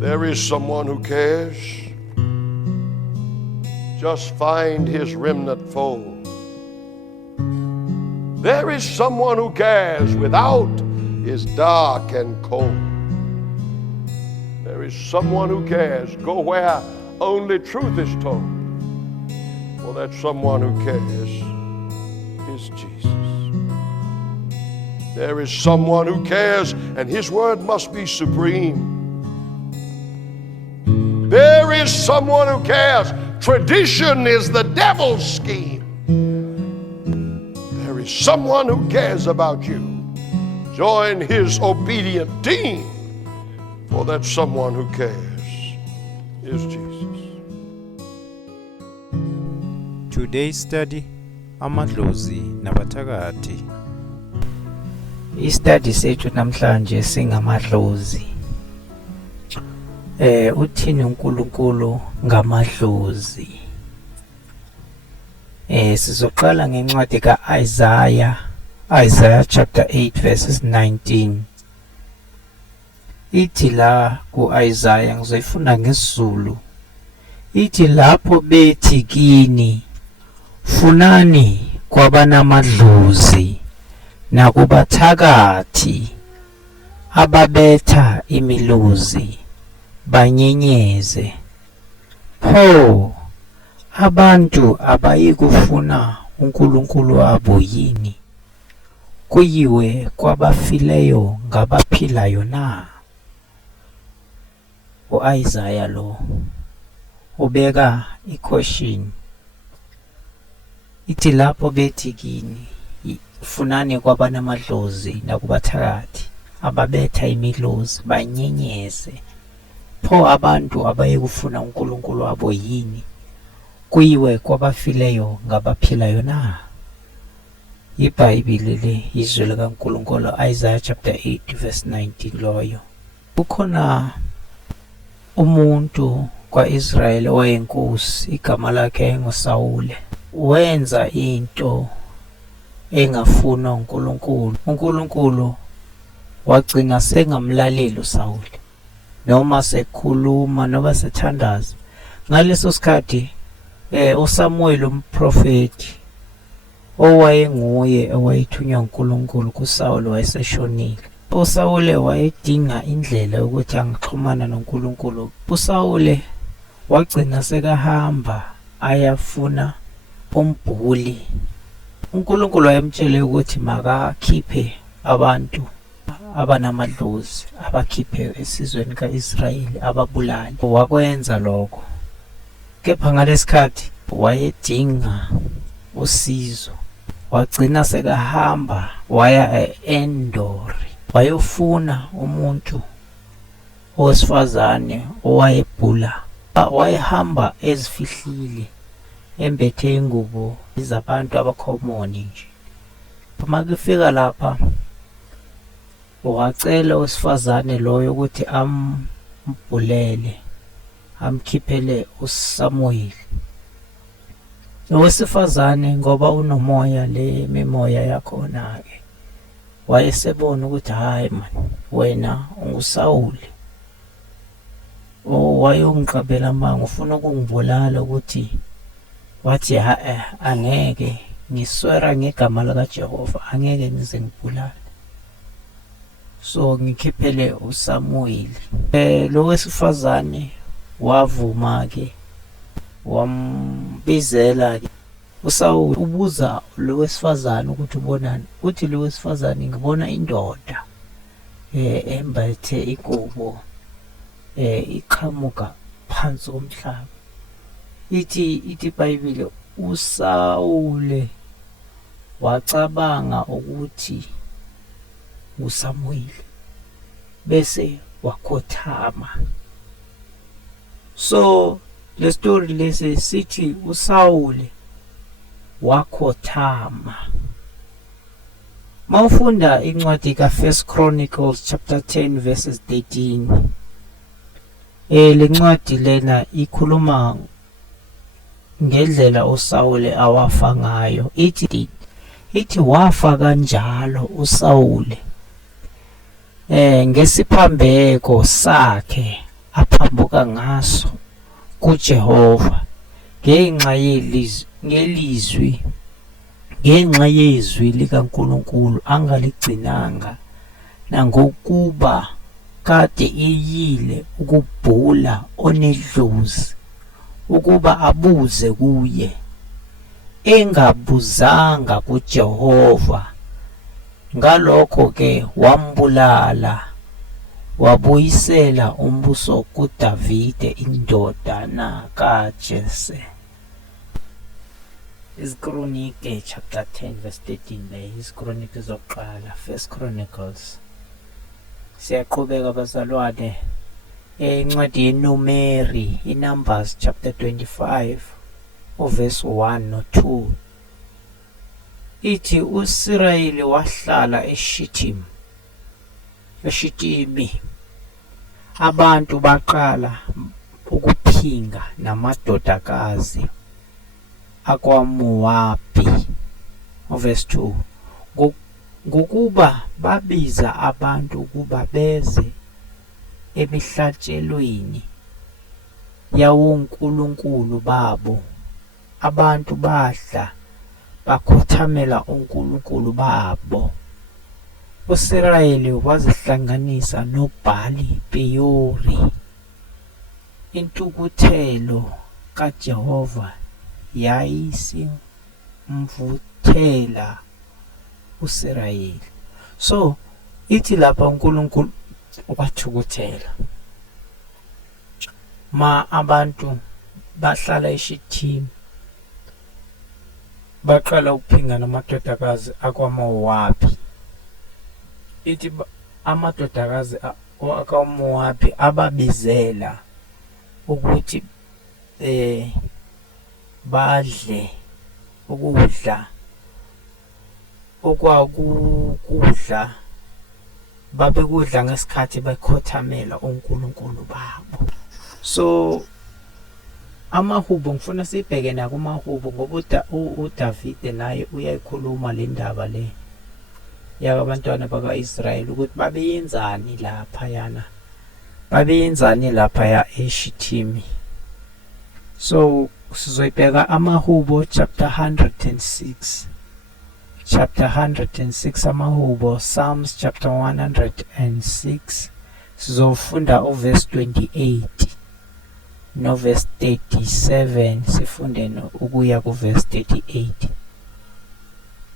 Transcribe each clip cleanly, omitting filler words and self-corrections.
There is someone who cares. Just find his remnant fold. There is someone who cares without is dark and cold. There is someone who cares. Go where only truth is told. For that someone who cares is Jesus. There is someone who cares, and his word must be supreme. There is someone who cares. Tradition is the devil's scheme. There is someone who cares about you. Join his obedient team, for that someone who cares is Jesus. Today's study, amadlozi nabathakathi. Istudy sethu namhlanje singamadlozi. Uthini uNkulunkulu ngamadlozi? Sizoqala ngencwadi kaIsaiah chapter 8 verses 19. Ithi la kuIsaiah, ngizoyifunda ngesiZulu. Ithi lapho bethi kini, funani kwabanamadlozi nakubathakathi ababetha imiluzi banyenyeze. Pho abantu abayikufuna uNkulunkulu wabo yini? Kuyiwe kwabafileyo ngabaphilayo na? UIsaiah lo ubeka i-question. Ithi lapho bethi kini, funani kwabanamadlozi nakubathakathi ababetha imiluzi banyenyeze. Pho abantu abayekufuna uNkulunkulu wabo yini? Kuyiwe kwabafileyo ngabaphilayo na? iBhayibheli le izwi likaNkulunkulu, Isaiah chapter 8 verse 19 loyo. Kukhona umuntu kwa-Israyeli owayenkosi, igama lakhe nguSawule. Wenza into engafuna uNkulunkulu. uNkulunkulu wagcina sengamlaleli uSawule, noma sekhuluma noma sethandaza. Ngaleso sikhathi uSamuel umprofeti owayenguye owayethunywa uNkulunkulu kuSawule wayeseshonile. uSawule wayedinga indlela yokuthi angixhumana noNkulunkulu. uSawule wagcina sekahamba ayafuna umbhuli. uNkulunkulu wayemtshele ukuthi makakhiphe abantu abanamadlozi, abakhiphe esizweni kaIsrayeli, ababulali. Wakwenza lokho, kepha ngalesikhathi wayedinga usizo. Wagcina sekahamba waya eEndori, wayofuna umuntu owesifazane owayebhula. Wayehamba ezifihlile, embethe ingubo zabantu abakhomoni nje. Makufika lapha wacela owesifazane loyo ukuthi ambhulele, amkhiphele uSamuel. Owesifazane ngoba unomoya, le mimoya yakhona-ke, wayesebona ukuthi hayi man, wena unguSawule, wayongiqabela amanga, ufuna ukungibulala. Ukuthi wathi angeke, ngiswera ngegama likaJehova, angeke ngize ngibulale, so ngikhiphele uSamuel. Lo wesifazane wavuma-ke, wambizela-ke uSawule. Ubuza lo wesifazane ukuthi ubonani. Uthi lo wesifazane, ngibona indoda embethe ingubo iqhamuka phansi komhlaba. Ithi iBhayibheli uSawule wacabanga ukuthi uSamuel, bese wakhothama. So le story lesi sithi uSawule wakhothama. Mawufunda incwadi ka1 Chronicles chapter 10 verses 13, le ncwadi lena ikhuluma ngendlela uSawule awafa ngayo. Ithi wafa kanjalo uSawule ngesiphambeko sakhe baqhambuka ngaso kuJehova ngenxa yezwi likaNkulunkulu angaligcinanga, nangokuba kade eyile ukubhula onedlozi ukuba abuze kuye, engabuzanga kuJehova. Ngalokho ke wambulala, wabuyisela umbuso kuDavide indodana kaJese. Izikronike chapter 10 verse 13 le izikronike zokuqala, First Chronicles. Siyaqhubeka bazalwane encwadi yeNumeri, iNumbers chapter 25 verse 1 no 2. Ithi uIsrayeli wahlala eShitimi. Abantu baqala ukuphinga namadodakazi akwaMowabi. Verse 2. Ngokuba babiza abantu ukuba beze emihlatshelweni yawonkulunkulu babo, abantu badla bakhothamela unkulunkulu babo. uIsrayeli wazihlanganisa noBhali Peyori. Intukuthelo kaJehova yayisimvuthela uIsrayeli. So ithi lapha uNkulunkulu wathukuthela abantu bahlala eShitimi, baqala ukuphinga namadodakazi akwaMowabi. Ithi amadodakazi akwaMowabi ababizela ukuthi badle ukudla okwakudla, babekudla ngesikhathi bekhothamela unkulunkulu babo. So amahubo, ngifuna sibheke nakumahubo ngoba uDavide naye uyayikhuluma le ndaba le yakabantwana bakwa-Israyeli ukuthi babeyenzani laphaya eShitimi. So sizoyibheka amahubo chapter 106, amahubo, Psalms chapter 106. Sizofunda uverse 28 no verse 37, sifunde ukuya ku verse 38.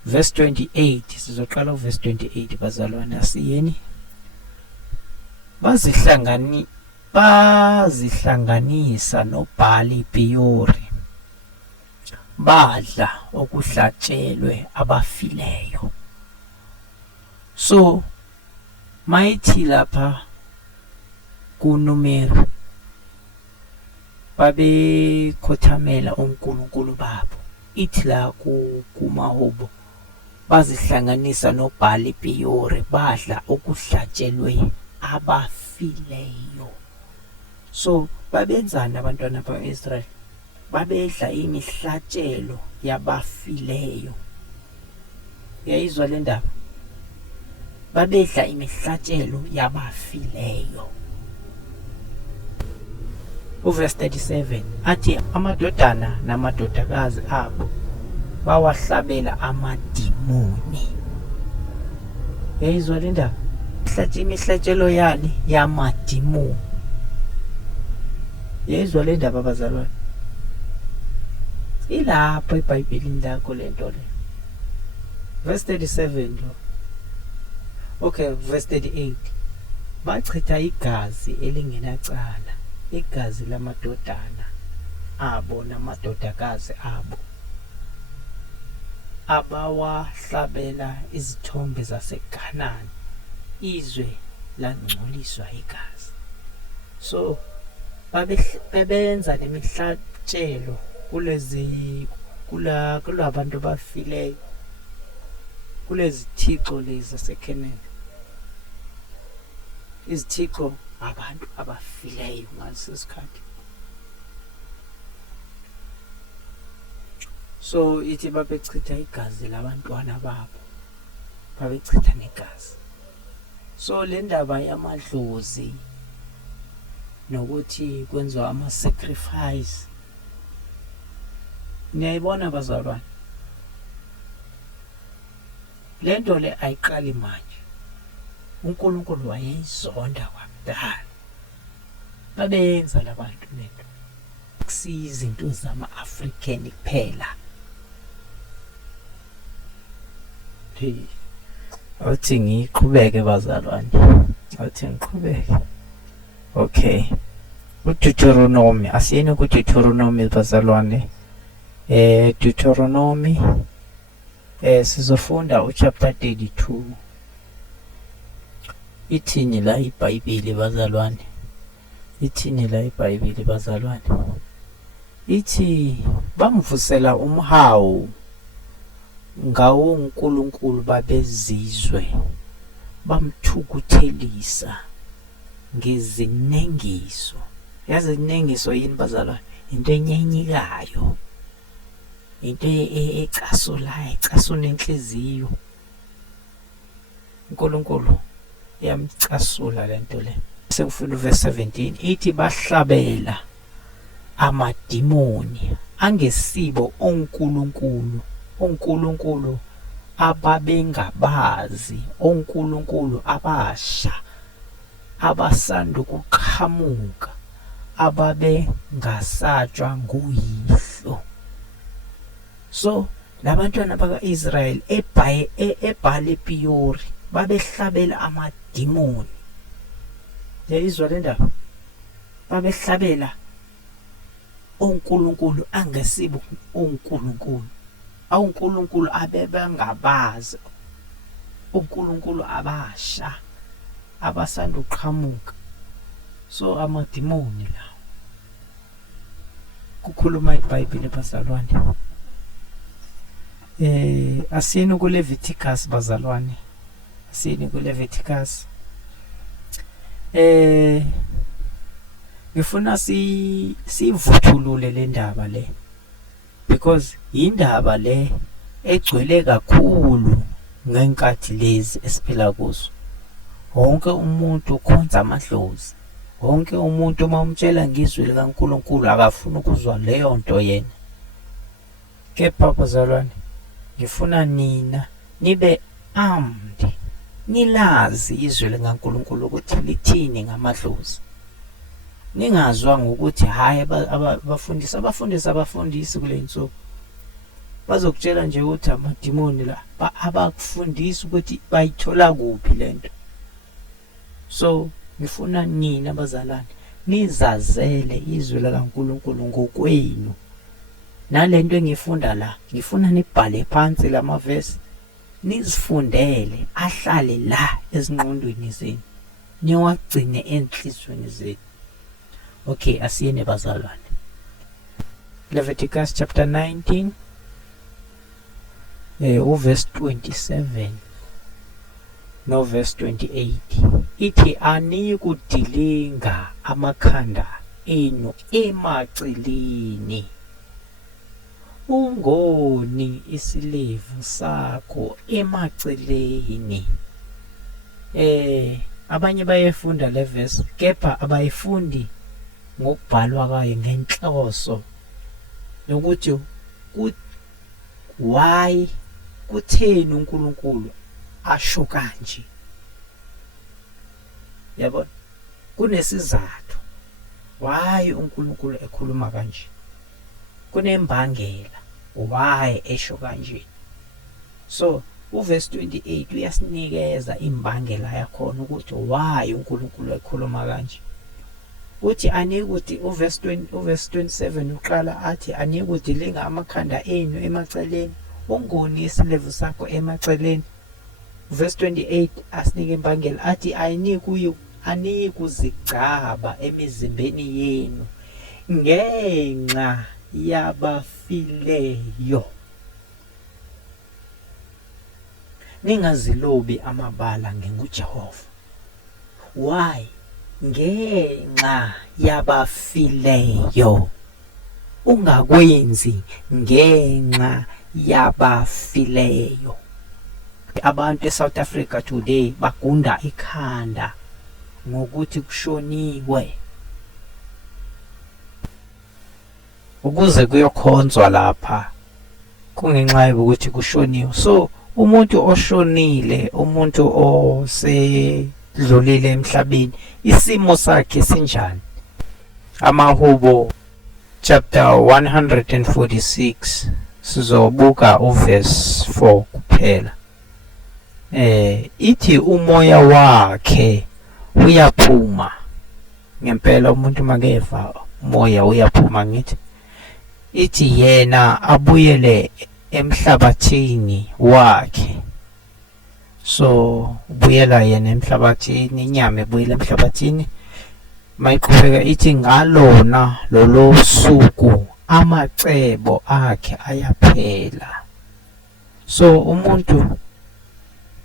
Verse 28 sizoqala uverse 28 bazalwane, asiyeni. Bazihlanganisa noBhali Peyori, badla okuhlatshelwe abafileyo. So mayithi lapha kuNumeri babekhothamela unkulunkulu babo, ithi la kumahubo bazihlanganisa noBhali Peyori, badla okuhlatshelwe abafileyo. So babenzani abantwana bakwa-Israyeli? Babedla imihlatshelo yabafileyo. Uyayizwa le ndaba? Babedla imihlatshelo yabafileyo. Uverse 37 athi amadodana namadodakazi abo bawahlabela amadimoni. Uyayizwa le ndaba? Imihlatshelo yani yamadimoni. Uyayizwa le ndaba bazalwane? Ilapho eBhayibhelini lakho le nto le. Verse 37 lo. Okay, verse 38. Bachitha igazi elingenacala, igazi lamadodana abo namadodakazi abo, abawahlabela izithombe zaseKhanani, izwe langcoliswa igazi. So babenza nemihlatshelo kulabantu bafileyo, kulezi thixo lezi zaseKhanani. Izithixo abantu abafileyo ngaleso sikhathi. So ithi babechitha igazi labantwana babo, babechitha negazi. So le ndaba yamadlozi nokuthi kwenziwa ama-sacrifice. Niyayibona bazalwane, le nto le ayiqali manje. uNkulunkulu wayeyizonda kwakudala, babeyenza labantu lento kusiyizinto zama-African kuphela. Awuthi ngiqhubeke bazalwane, awuthi ngiqhubeke. Okay, uDeuteronomy, asiyeni kuDeuteronomy bazalwane. Deuteronomy sizofunda uchapter 32. Ithini la iBhayibheli bazalwane? Ithini la iBhayibheli bazalwane? Ithi bamvusela umhawu ngawo uNkulunkulu babezizwe, bamthukuthelisa ngezinengiso. Yazi inengiso yini bazalwane? Into enyenyikayo, into ecasulayo, ecasula inhliziyo. uNkulunkulu yamcasula lento le. Sekufika verse 17 ithi bahlabela amadimoni angesibo onkulunkulu ababengabazi, onkulunkulu abasha abasandukuqhamuka, ababengasatshwa nguyihlo. So labantwana baka-Israyeli eBhaali Piyori babehlabela amadimoni. Yayizwa le ndaba? Babehlabela onkulunkulu angesibo onkulunkulu, awunkulunkulu abebangabazi, onkulunkulu abasha abasanduqhamuka. So amadimoni la kukhuluma iBhayibheli bazalwane. Asiyeni kuLeviticus bazalwane, asiyeni kuLeviticus. Ngifuna sivuthulule le ndaba le, because indaba le egcwele kakhulu ngenkathi lezi esiphila kuzo. Wonke umuntu ukhonza amadlozi, wonke umuntu uma umtshela ngizwi likaNkulunkulu akafuna ukuzwa leyo nto yena. Kepha bazalwane, ngifuna nina nibe armed, nilazi izwi likaNkulunkulu ukuthi lithini ngamadlozi. Ningazwa ngokuthi hayi abafundisi kule nsuku bazokutshela nje ukuthi amadimoni la, abakufundisa ukuthi bayithola kuphi lento. So ngifuna nina bazalwane nizazele izwi likaNkulunkulu ngokwenu. Nalento engifunda la, ngifuna nibhale phansi lamavesi, nizifundele ahlale la ezingqondweni zenu, niwagcine enhlizweni zenu. Okay, asiyeni bazalwane. Leviticus chapter 19 verse 27 no verse 28 ithi anikudilinga amakhanda enu emaceleni, ungoni isilevu sakho emaceleni. Abanye bayefunda le verse, kepha abayifundi ngokubhalwa kwayo ngenhloso nokuthi why kutheni uNkulunkulu asho kanje. Yabona, kunesizathu why uNkulunkulu ekhuluma kanje, kunembangela why esho kanje. So uverse 28 uyasinikeza imbangela yakhona ukuthi why uNkulunkulu ekhuluma kanje. Uthi anikuthi uverse 27 uqala athi anikudilinga amakhanda enu emaceleni, ungoni isilevu sakho emaceleni. Verse 28 asinike imbangela athi anikuzigcaba emizimbeni yenu ngenxa yabafileyo, ningazilobi amabala ngenguJehova. Why? Ngenxa yabafileyo, ungakwenzi ngenxa yabafileyo. Abantu eSouth Africa today bagunda ikhanda ngokuthi kushoniwe. ukuze kuyokhonzwa lapha kungenxa yokuthi kushoniwe. So umuntu oshonile, umuntu osedlulile emhlabeni, isimo sakhe sinjani? Amahubo chapter 146 sizobuka uverse 4 kuphela. Ithi umoya wakhe uyaphuma. Ngempela umuntu makeva umoya uyaphuma ngithi. Ithi yena abuyele emhlabathini wakhe. So ubuyela yena emhlabathini, inyama ebuyela emhlabathini. Mayiqhubeka ithi ngalona lolo suku amacebo akhe ayaphela. So umuntu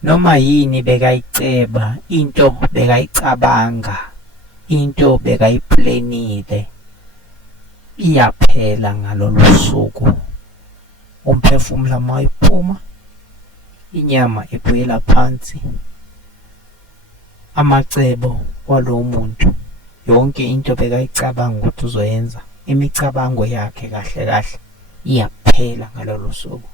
noma yini bekayiceba, into bekayicabanga, into bekayiplanile, iyaphela ngalolu suku. Umphefumulo mayiphuma, inyama ibuyela phansi. Amacebo walo muntu, yonke into bekayicabanga ukuthi uzoyenza, imicabango yakhe kahle kahle iyaphela ngalolu suku.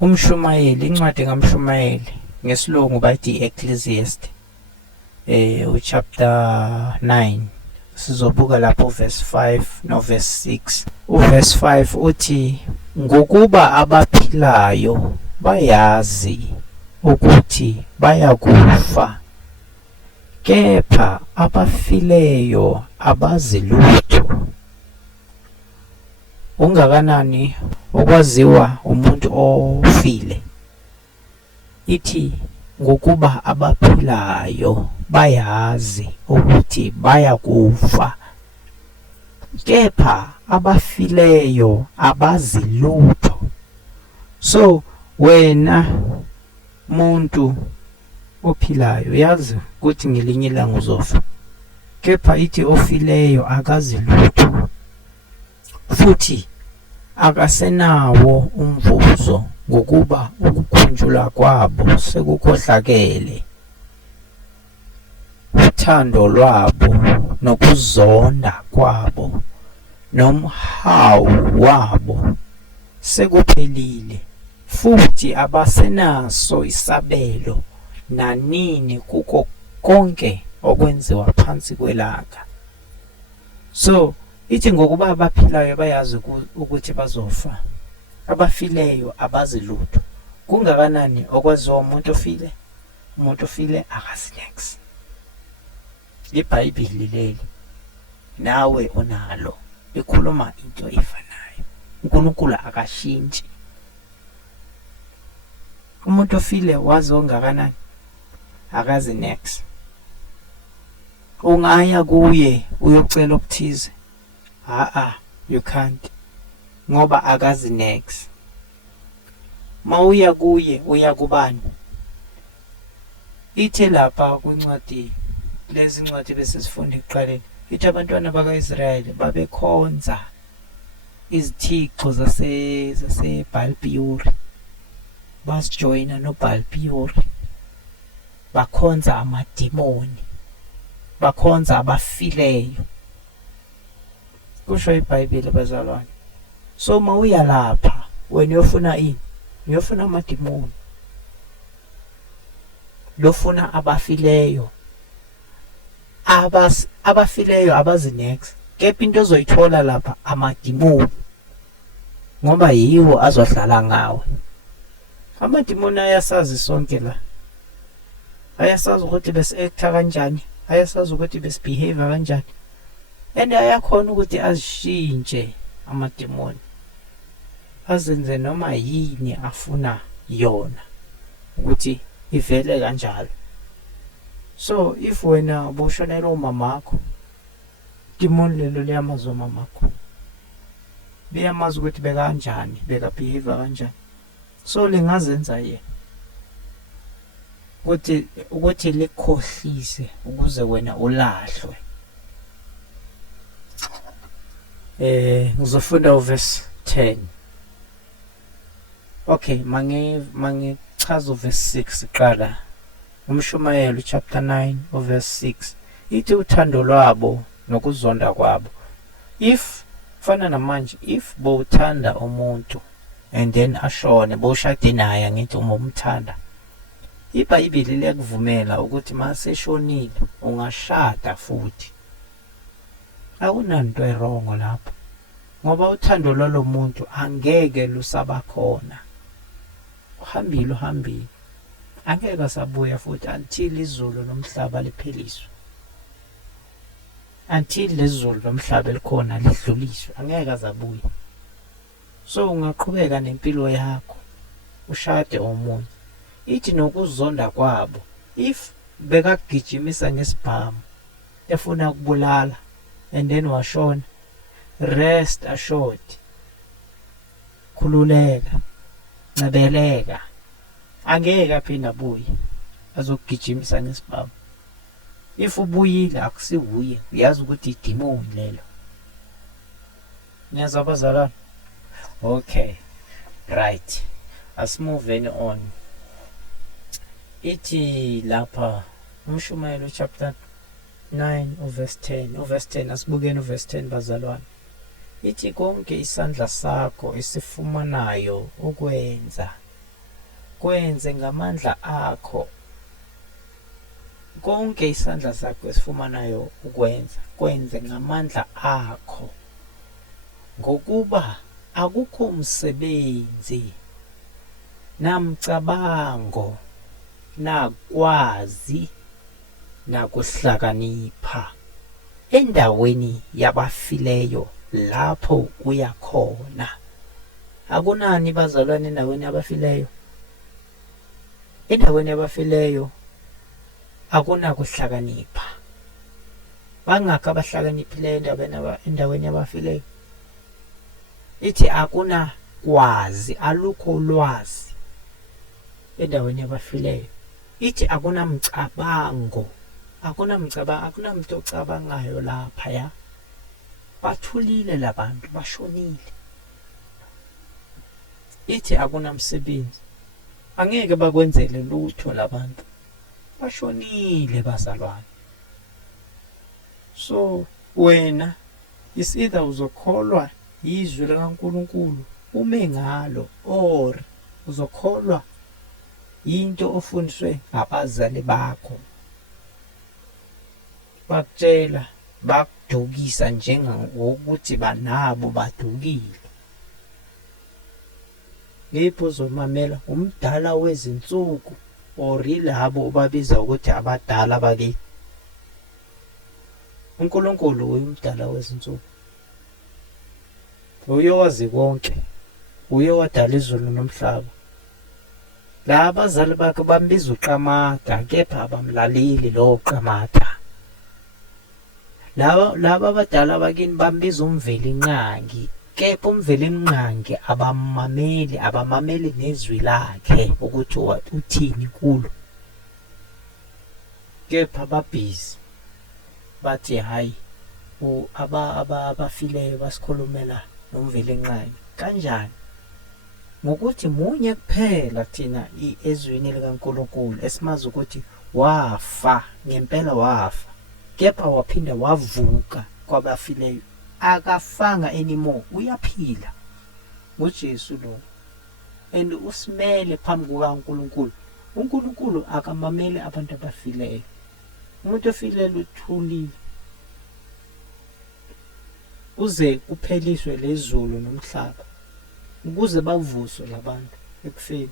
Umshumayeli, incwadi kaMshumayeli ngesilungu bathi Ecclesiastes chapter 9 sizobuka lapho verse 5 no verse 6. Uverse 5 uthi ngokuba abaphilayo bayazi ukuthi bayakufa, kepha abafileyo abazi lutho. Ungakanani okwaziwa umuntu ofile? Ithi ngokuba abaphilayo bayazi ukuthi bayakufa, kepha abafileyo abazi lutho. So wena muntu ophilayo yazi ukuthi ngelinye ilanga uzofa, kepha ithi ofileyo akazi lutho, futhi akasenawo umvuzo ngokuba ukukhunjulwa kwabo sekukhohlakele. Uthando lwabo nokuzonda kwabo nomhawu wabo sekuphelile, futhi abasenaso isabelo nanini kuko konke okwenziwa phansi kwelanga. So ithi ngokuba abaphilayo bayazi ukuthi bazofa, abafileyo abazi lutho. Kungakanani okwaziwa umuntu ofile? Umuntu ofile akazi next. IBhayibheli leli nawe unalo likhuluma into efanayo. uNkulunkulu akashintshi. Umuntu ofile wazi ongakanani? Akazi next. Ungaya kuye uyocela okuthize, you can't, ngoba akazi next. Mawuya kuye uya kubani? Ithe lapha kwincwadi, lezi ncwadi bese sifunda ekuqaleni, ithi abantwana bakaIsrayeli babekhonza izithixo zase-Baal-Peori, basijoyina no-Baal-Peori, bakhonza amadimoni, bakhonza abafileyo. Kusho iBhayibheli bazalwane. So mawuya lapha wena uyofuna ini? Uyofuna amadimoni, lofuna abafileyo. Abafileyo abazi next, kepha into ozoyithola lapha amadimoni, ngoba yiwo azohlala ngawe. Amadimoni ayasazi sonke la, ayasazi ukuthi besi-acta kanjani, ayasazi ukuthi besi-behave kanjani, and ayakhona ukuthi azishintshe amadimoni, azenze noma yini afuna yona ukuthi ivele kanjalo. So if wena ubushonela umamakho, demon lelo liyamazi umamakho, liyamazi ukuthi bekanjani, bekabehave kanjani. So lingazenza yena ukuthi likhohlise ukuze wena ulahlwe. Ngizofunda uverse 10. Okay, mangichaza uverse 6 qala. Umshumayeli chapter 9 verse 6. Ithi uthando lwabo nokuzonda kwabo. If fana namanje, if bowuthanda umuntu and then ashone, bowushade naye ngithi uma umthanda, iBhayibheli liyakuvumela ukuthi maseshonile ungashada futhi. Akunanto erongo lapho, ngoba uthando lwalo muntu angeke lusaba khona. Uhambile, angeke asabuya futhi until izulu nomhlaba lipheliswe, until lezulu nomhlaba likhona lidluliswe, angeke azabuya. So ungaqhubeka nempilo yakho, ushade omunye. Ithi nokuzonda kwabo, if bekagijimisa ngesibhamu efuna ukubulala and then washona, rest assured, khululeka, ncebeleka, angeke aphinda abuye azokugijimisa ngesibhamu. If ubuyile akusiwuye, uyazi ukuthi idemoni lelo. Niyazwa abazalwane? Okay, right, let's move on. Ithi lapha uMshumayelo chapter 9 uverse 10, asibukeni uverse 10 bazalwane. Ithi konke isandla sakho esifumanayo ukwenza, kwenze ngamandla akho. Konke isandla sakho esifumanayo ukwenza, kwenze ngamandla akho, ngokuba akukho umsebenzi namcabango nakwazi nakuhlakanipha endaweni yabafileyo lapho uyakhona. Akunani bazalwane endaweni yabafileyo? Endaweni yabafileyo akunakuhlakanipha. Bangakho abahlakaniphileyo endaweni yabafileyo? Ithi akuna kwazi, alukho ulwazi endaweni yabafileyo. Ithi akunamcabango, akunamuntu ocabangayo lapha ya. Bathulile labantu, bashonile. Ithi akunamsebenzi, angeke bakwenzele lutho labantu, bashonile bazalwane. So wena is either uzokholwa izwi likaNkulunkulu ume ngalo, or uzokholwa into ofundiswe ngabazali bakho, bakutshela bakudukisa njengokuthi banabo badukile. Ngipho uzomamela umdala wezinsuku, or yilabo obabiza ukuthi abadala bakithi. uNkulunkulu uyumdala wezinsuku, uyowazi konke, uyowadala izulu nomhlaba. La abazali bakhe bambiza uQamata, kepha abamlaleli lo Qamata. Laba abadala bakini bambiza umveli nqangi, kepha umveli nqangi abamameli nezwi lakhe ukuthi uthini kulo. Kepha babhizi bathi hayi abafileyo basikhulumela nomveli nqangi. Kanjani? Ngokuthi munye kuphela thina ezweni likaNkulunkulu esimazi ukuthi wafa, ngempela wafa, kepha waphinda wavuka kwabafileyo. Akafanga anymore, uyaphila nguJesu lo. And usimele phambi kukaNkulunkulu. uNkulunkulu akamamele abantu abafileyo. Umuntu ofileyo uthulile uze kupheliswe lezulu nomhlaba, ukuze bavuswe labantu ekufeni.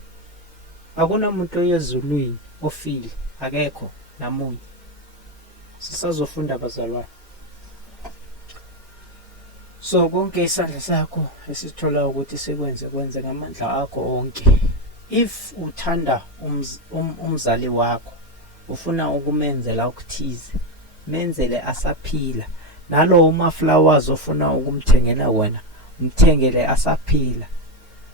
Akunamuntu oyezulwini ofile, akekho namunye. Sisazofunda abazalwane. So konke isandla sakho esithola ukuthi sekwenze, kwenze ngamandla akho onke. If uthanda umzali wakho, ufuna ukumenzela okuthize, menzele asaphila. Nalo umaflowers ofuna ukumthengela wena, umthengele asaphila.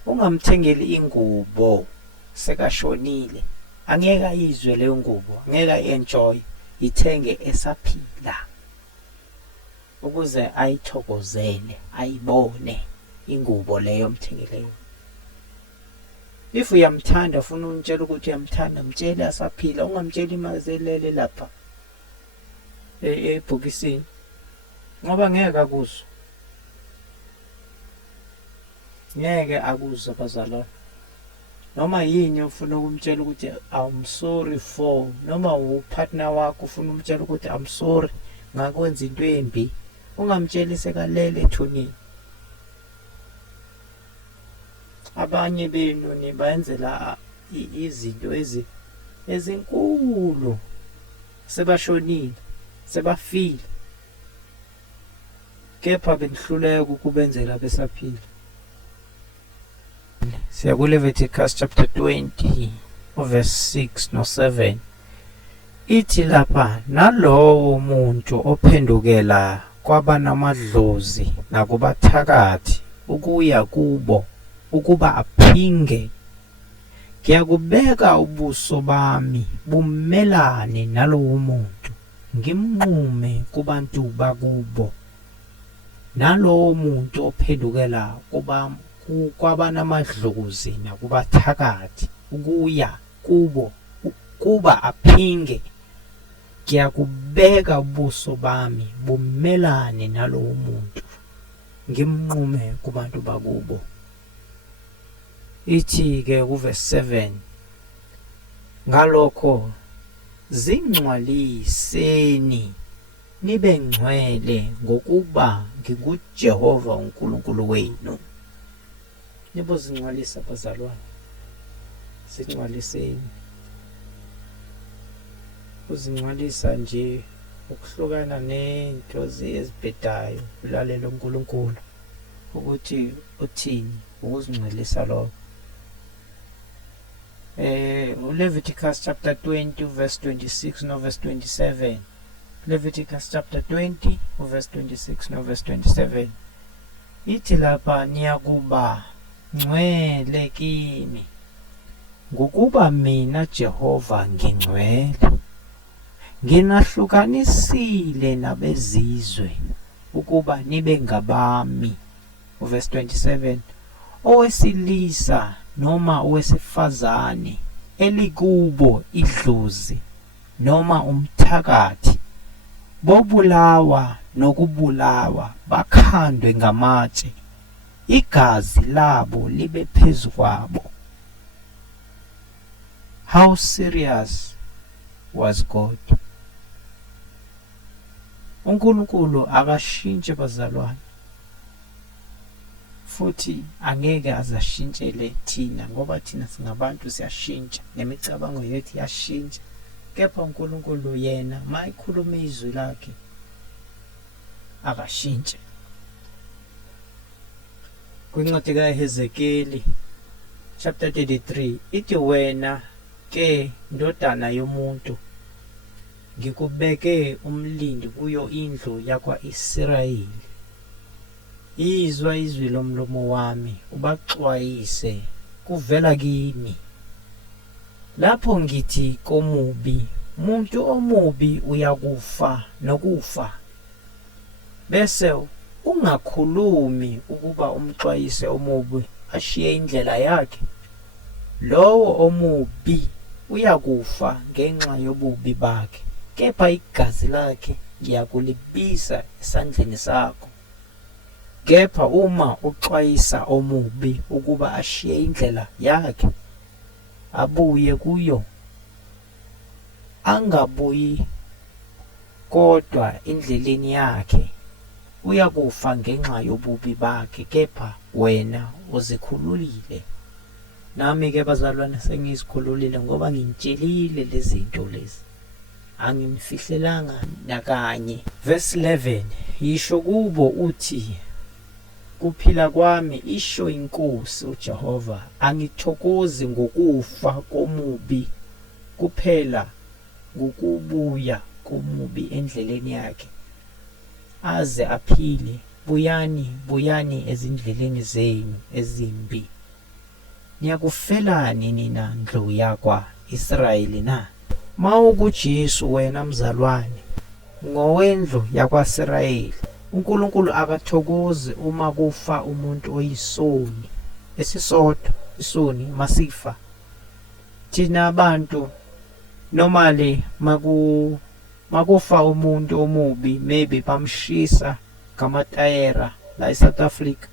Ungamthengeli ingubo sekashonile, angeke ayizwe leyo ngubo, angeke enjoy, ithenge esaphila, ukuze ayithokozele, ayibone ingubo leyo mthengeleyo. If uyamthanda, ufuna untshela ukuthi uyamthanda, mtshele asaphila, ungamtsheli mazelele lapha ebhokisini. ngoba ngeke akuzwe. Ngeke akuzwe abazalwane. Noma yini ufuna ukumtshela ukuthi I'm sorry for, noma upartner wakho ufuna umtshela ukuthi I'm sorry ngakwenza into embi, ungamtsheli sekalele ethuneni. Abanye benu nibenzela izinto ezinkulu, sebashonile, sebafile, kepha benihluleka ukubenzela besaphila. Siya kuLeviticus chapter 20 verse 6 no 7. Ithi lapha, nalowo muntu ophendukela kwabanamadlozi nakubathakathi ukuya kubo ukuba aphinge, ngiyakubeka ubuso bami bumelane nalowo muntu, ngimnqume kubantu bakubo. Nalowo muntu ophendukela kwabanamadlozi nakubathakathi ukuya kubo kuba aphinge, ngiyakubeka ubuso bami bumelane nalowo muntu, ngimnqume kubantu bakubo. Ithi-ke kuverse 7, ngalokho zingcwaliseni nibe ngcwele ngokuba nginguJehova uNkulunkulu wenu. Nibo zingcwalisa bazalwane, singcwaliseni. Uzingcwalisa nje ukuhlukana nento ezibhedayo, ulalela uNkulunkulu ukuthi uthini, ukuzingcwelisa lokho. Leviticus chapter 20 verse 26 no verse 27. Leviticus chapter 20 verse 26 no verse 27. Ithi lapha, niyakuba ngcwele kimi ngokuba mina Jehova ngingcwele, nginahlukanisile nabezizwe ukuba nibe ngabami. Verse 27, owesilisa noma owesifazane elikubo idlozi noma umthakathi, bobulawa nokubulawa, bakhandwe ngamatshe, igazi labo libe phezu kwabo. How serious was God? uNkulunkulu akashintshi bazalwane, futhi angeke azashintshele thina, ngoba thina singabantu siyashintsha, nemicabango yethu iyashintsha, kepha uNkulunkulu yena mayikhuluma izwi lakhe akashintshi. Kwincwadi kaHezekeli chapter 33 ithi, wena ke ndodana yomuntu, ngikubeke umlindi kuyo indlu yakwa-Israyeli. Izwa izwi lomlomo wami, ubaxwayise kuvela kimi. Lapho ngithi komubi, muntu omubi uyakufa nokufa, bese ungakhulumi ukuba umxwayise omubi ashiye indlela yakhe. Lowo omubi uyakufa ngenxa yobubi bakhe, kepha igazi lakhe ngiyakulibisa esandleni sakho. Kepha uma uxwayisa omubi ukuba ashiye indlela yakhe, abuye kuyo, angabuyi kodwa endleleni yakhe, uyakufa ngenxa yobubi bakhe, kepha wena uzikhululile. Nami-ke bazalwane sengizikhululile ngoba ngintshilile lezi zinto lezi, angimfihlelanga nakanye. Verse 11, yisho kubo uthi, kuphila kwami isho iNkosi uJehova, angithokozi ngokufa komubi kuphela, ngokubuya komubi endleleni yakhe aze aphile. Buyani ezindleleni zenu ezimbi. Niyakufelani nina ndlu yakwa-Israyeli na? MawukuJesu wena mzalwane, ngowendlu yakwa-Israyeli, uNkulunkulu akathokozi uma kufa umuntu oyisoni esisodwa. Isoni masifa, thina abantu normally makufa umuntu omubi, maybe bamshisa ngamatayera la eSouth Africa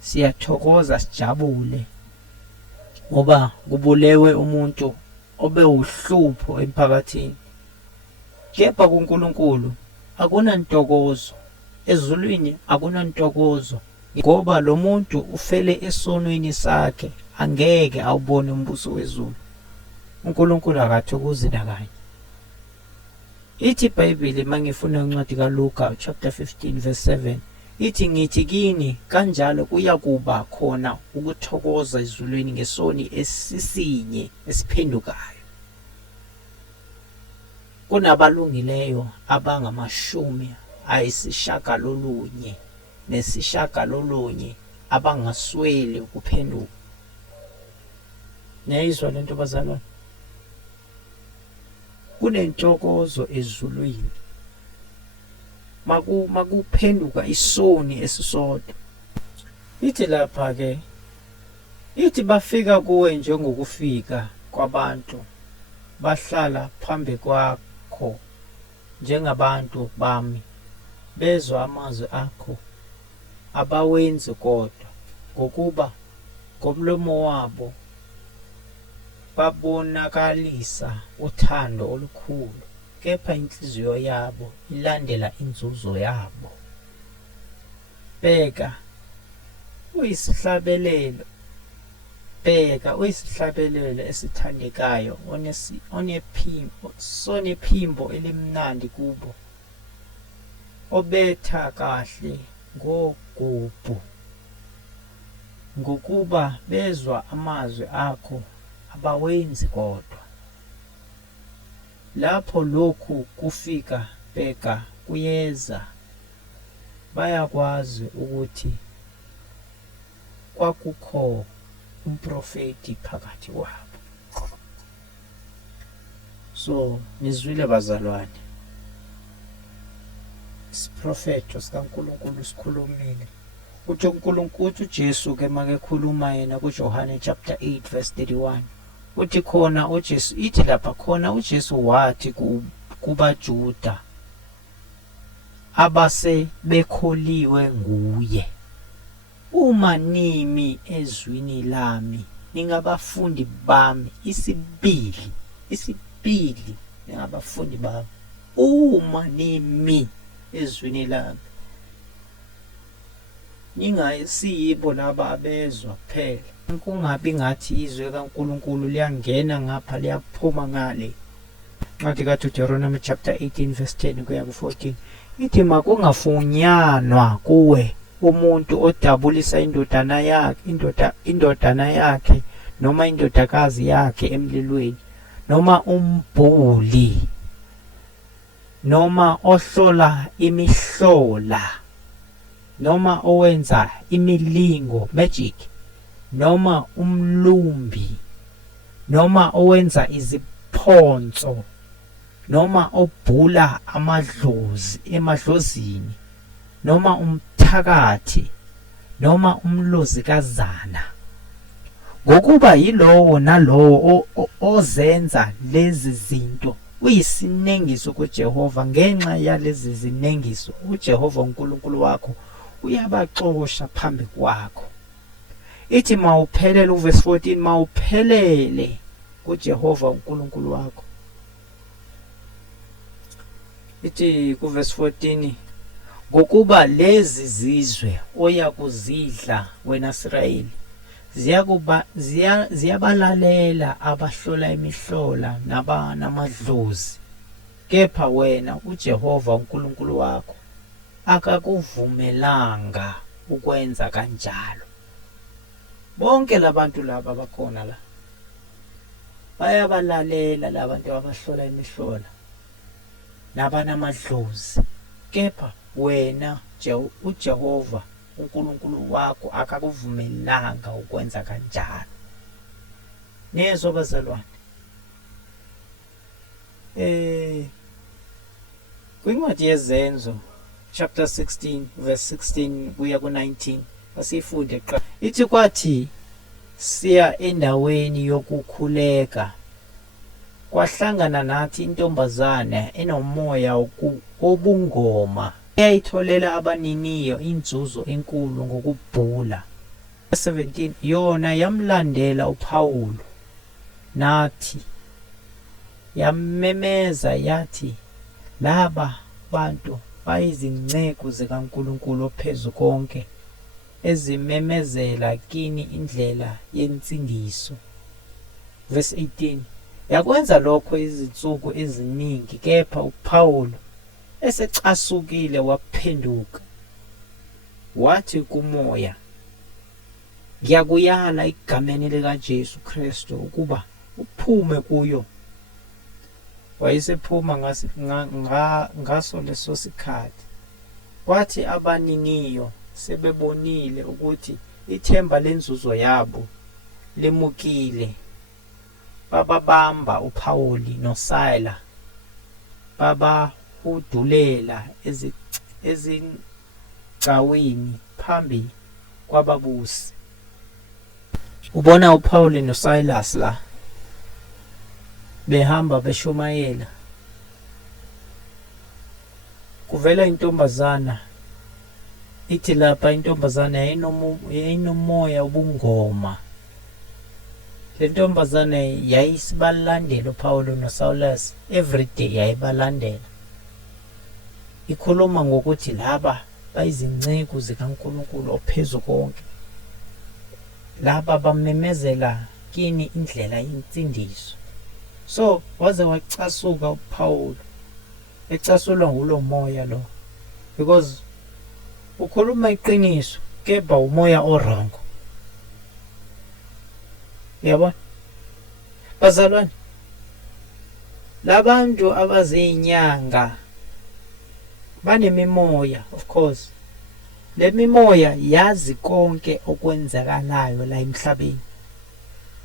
siyathokoza sijabule ngoba kubulewe umuntu obe uhlupho emphakathini. Kepha kuNkulunkulu akunantokozo, ezulwini akunantokozo ngoba lo muntu ufele esonweni sakhe, angeke awubone umbuso wezulu. uNkulunkulu akathokozi nakanye. Ithi iBhayibheli mangifuna incwadi kaLuka chapter 15 verse 7 ithi ngithi kini kanjalo kuya kuba khona ukuthokoza ezulwini ngesoni esisinye esiphendukayo. Kunabalungileyo abangamashumi abangasweli ukuphenduka. Niyayizwa lento bazalwane? Kunentokozo ezulwini makuphenduka isoni esisodwa. Ithi lapha ke, ithi bafika kuwe njengokufika kwabantu, bahlala phambi kwakho njengabantu bami, bezwa amazwi akho, abawenzi kodwa, ngokuba ngomlomo wabo babonakalisa uthando olukhulu, kepha inhliziyo yabo ilandela inzuzo yabo. Bheka uyisihlabelelo esithandekayo, sonephimbo elimnandi kubo, obetha kahle ngogubhu, ngokuba bezwa amazwi akho, abawenzi kodwa. Lapho lokhu kufika, bheka kuyeza, bayakwazi ukuthi kwakukho umprofeti phakathi kwabo. So nizwile bazalwane, isiprofeto sikaNkulunkulu sikhulumile. Uthi uNkulunkulu, uJesu ke makekhuluma yena kuJohane chapter 8 verse 31 uthi khona uJesu, ithi lapha khona uJesu wathi kubaJuda abase bekholiwe nguye, uma nimi ezwini lami ningabafundi bami. Isibili ningabafundi bami uma nimi ezwini lami. Ningasiyibo laba abezwa kuphela, kungabi ngathi izwi kaNkulunkulu liyangena ngapha liyaphuma ngale. Incwadi kaDuteronomy chapter 18 verse 10 kuya ku-14 ithi makungafunyanwa kuwe umuntu odabulisa indodana yakhe noma indodakazi yakhe emlilweni, noma umbhuli, noma ohlola imihlola, noma owenza imilingo, magic, noma umlumbi, noma owenza iziphonso, noma obhula amadlozi emadlozini, noma umthakathi, noma umlozikazana, ngokuba yilowo nalowo ozenza lezi zinto uyisinengiso kuJehova. Ngenxa yalezi zinengiso uJehova uNkulunkulu wakho uyabaxosha phambi kwakho. Ithi mawuphelele, uverse 14, mawuphelele kuJehova uNkulunkulu wakho. Ithi kuverse 14, ngokuba lezi zizwe oyakuzidla wena Israyeli ziyabalalela abahlola imihlola namadlozi, kepha wena uJehova uNkulunkulu wakho akakuvumelanga ukwenza kanjalo. Bonke labantu laba bakhona la bayabalalela labantu abahlola imihlola nabanamadlozi, kepha wena uJehova uNkulunkulu wakho akakuvumelanga ukwenza kanjalo. Nezwe bazalwane, kwincwadi yezenzo chapter 16 verse 16 kuya ku-19 asifunde qha. Ithi kwathi siya endaweni yokukhuleka, kwahlangana nathi intombazana enomoya wobungoma eyayitholela abaniniyo inzuzo enkulu ngokubhula. 17 yona yamlandela uPawulu nathi yamemeza yathi, laba bantu bayizinceku zikaNkulunkulu ophezu konke, ezimemezela kini indlela yensindiso. Verse 18 yakwenza lokho izinsuku eziningi, kepha uPawulu esecasukile waphenduka wathi kumoya, ngiyakuyala egameni likaJesu Kristu ukuba uphume kuyo. Wayesephuma ngaso leso sikhathi. Kwathi abaniniyo sebebonile ukuthi ithemba lenzuzo yabo lemukile, bababamba uPawuli noSila babahudulela ezingcawini phambi kwababusi. Ubona uPawuli noSilas la behamba beshumayela, kuvela intombazana ithi lapha intombazana yayinomoya ubungoma. Le ntombazana yayisibalandela uPawulu noSilas everyday, yayibalandela ikhuluma ngokuthi laba bayizinceku zikaNkulunkulu ophezu konke, laba bamemezela kini indlela yensindiso. So waze wacasuka uPawulu, ecasulwa ngulo moya lo, because ukhuluma iqiniso kepha umoya orongo. Yabona bazalwane, labantu abazinyanga banemimoya, of course. Le mimoya yazi konke okwenzakalayo la emhlabeni,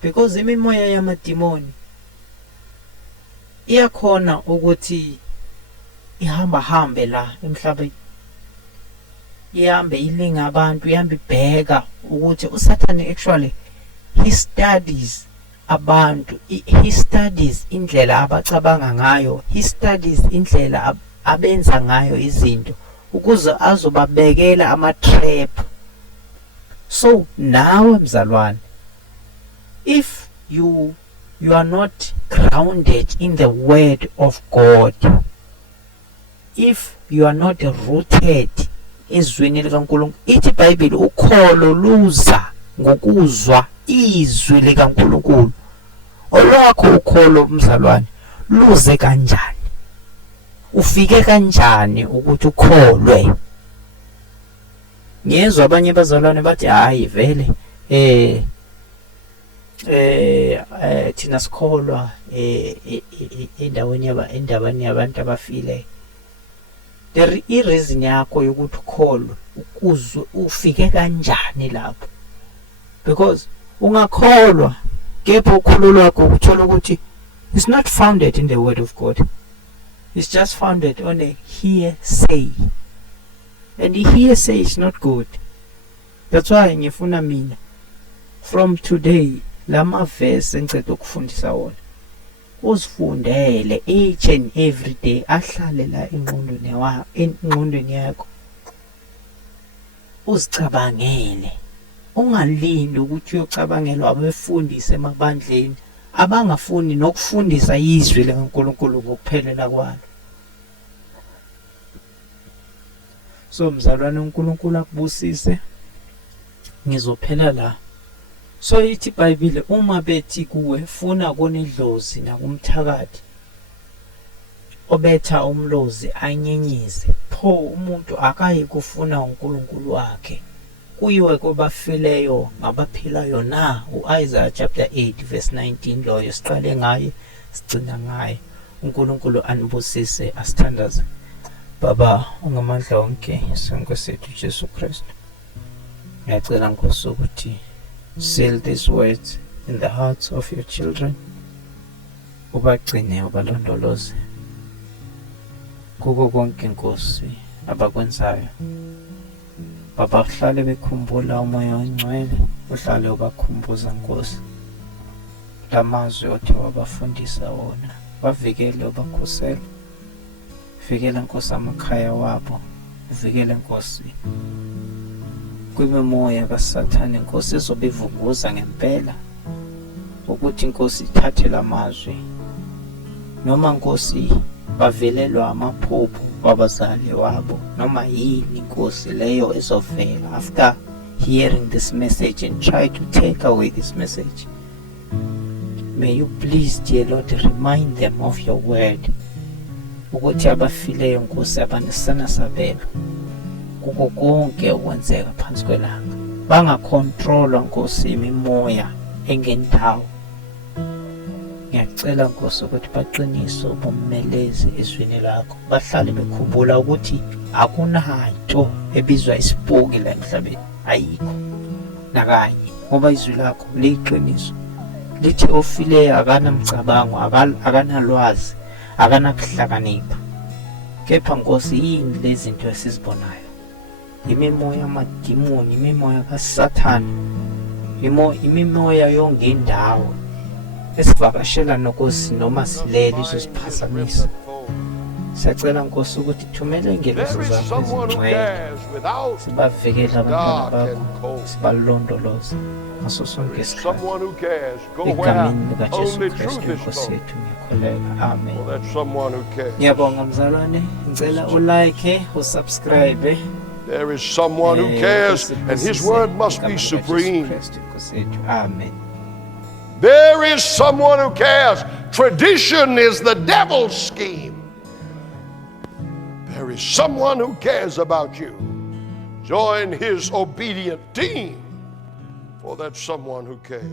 because imimoya yamadimoni iyakhona ukuthi ihambe la emhlabeni, ihambe ilinga abantu, ihambe ibheka ukuthi uSathane actually he studies abantu, he studies indlela abacabanga ngayo, he studies indlela abenza ngayo izinto ukuze azobabekela ama-trap. So nawe mzalwane, if you are not grounded in the word of God, if you are not rooted ezwini likaNkulunkulu, ithi iBhayibheli ukholo luza ngokuzwa izwi likaNkulunkulu. Olwakho ukholo mzalwane luze kanjani? Ufike kanjani ukuthi ukholwe? Ngiyezwa abanye bazalwane bathi hayi vele thina sikholwa endabeni yabantu abafile. I-reason yakho yokuthi ukholwe ukuzwe ufike kanjani lapho, because ungakholwa kepha ukholo lwakho ukuthola ukuthi it's not founded in the word of God, it's just founded on a hearsay, and the hearsay is not good. That's why ngifuna mina from today lama verse engicela ukufundisa wona uzifundele each and every day, ahlale la engqondweni yakho, uzicabangele. Ungalindi ukuthi uyocabangelwa abefundise emabandleni abangafuni nokufundisa izwi likaNkulunkulu ngokuphelela kwalo. So mzalwane, uNkulunkulu akubusise. Ngizophela la. So ithi iBhayibheli uma bethi kuwe funa konedlozi nakumthakathi obetha umlozi anyenyize, pho umuntu akayi kufuna uNkulunkulu wakhe. Kuyiwe kwabafileyo ngabaphilayo na. U-Isaiah chapter 8 verse 19 loyo siqale ngaye sigcina ngaye. uNkulunkulu anibusise, asithandaze. Baba ungamandla wonke, iSonke sethu Jesu Kristu, ngiyacela Nkosi ukuthi seal these words in the hearts of your children, ubagcine ubalondoloze kuko konke Nkosi abakwenzayo. Baba uhlale bekhumbula umoya ongcwele, uhlale ubakhumbuza Nkosi lamazwi othi wabafundisa wona, bavikele ubakhusele, vikela Nkosi amakhaya wabo, uvikele Nkosi kwimimoya kaSathane Nkosi ezobe ivunguza ngempela ukuthi Nkosi ithathe lamazwi noma Nkosi bavelelwa amaphupho wabazali wabo noma yini Nkosi leyo ezovela after hearing this message and try to take away this message. May you please, dear Lord, remind them of your word. Ukuthi abafileyo Nkosi abanesana sabelo kuko konke okwenzeka phansi kwelanga. Bangakontrolwa Nkosi imimoya engendawo. Ngiyacela Nkosi ukuthi baqiniswe bommeleze ezwini lakho. Bahlale bekhumbula ukuthi akunanto ebizwa isipoki la emhlabeni. Ayikho nakanye ngoba izwi lakho liyiqiniso. Lithi ofileyo akanamcabango, akanalwazi, akanakuhlakanipha. Kepha Nkosi yini lezi zinto esizibonayo? Imimoya yamadimoni, imimoya kaSathane, imimoya yongendawo esivakashela noNkosi noma silele izosiphazamisa. Siyacela Nkosi ukuthi thumele ingelosi zakho ezingcwele sibavikele abantwana bakho, sibalondoloze ngaso sonke isikhathi. Egameni likaJesu Kristu Nkosi yethu ngiyakholeka. Amen. Ngiyabonga mzalwane, ngicela ulike, usubscribe. There is someone who cares, and his word must be supreme. Amen. There is someone who cares. Tradition is the devil's scheme. There is someone who cares about you. Join his obedient team, for that's someone who cares.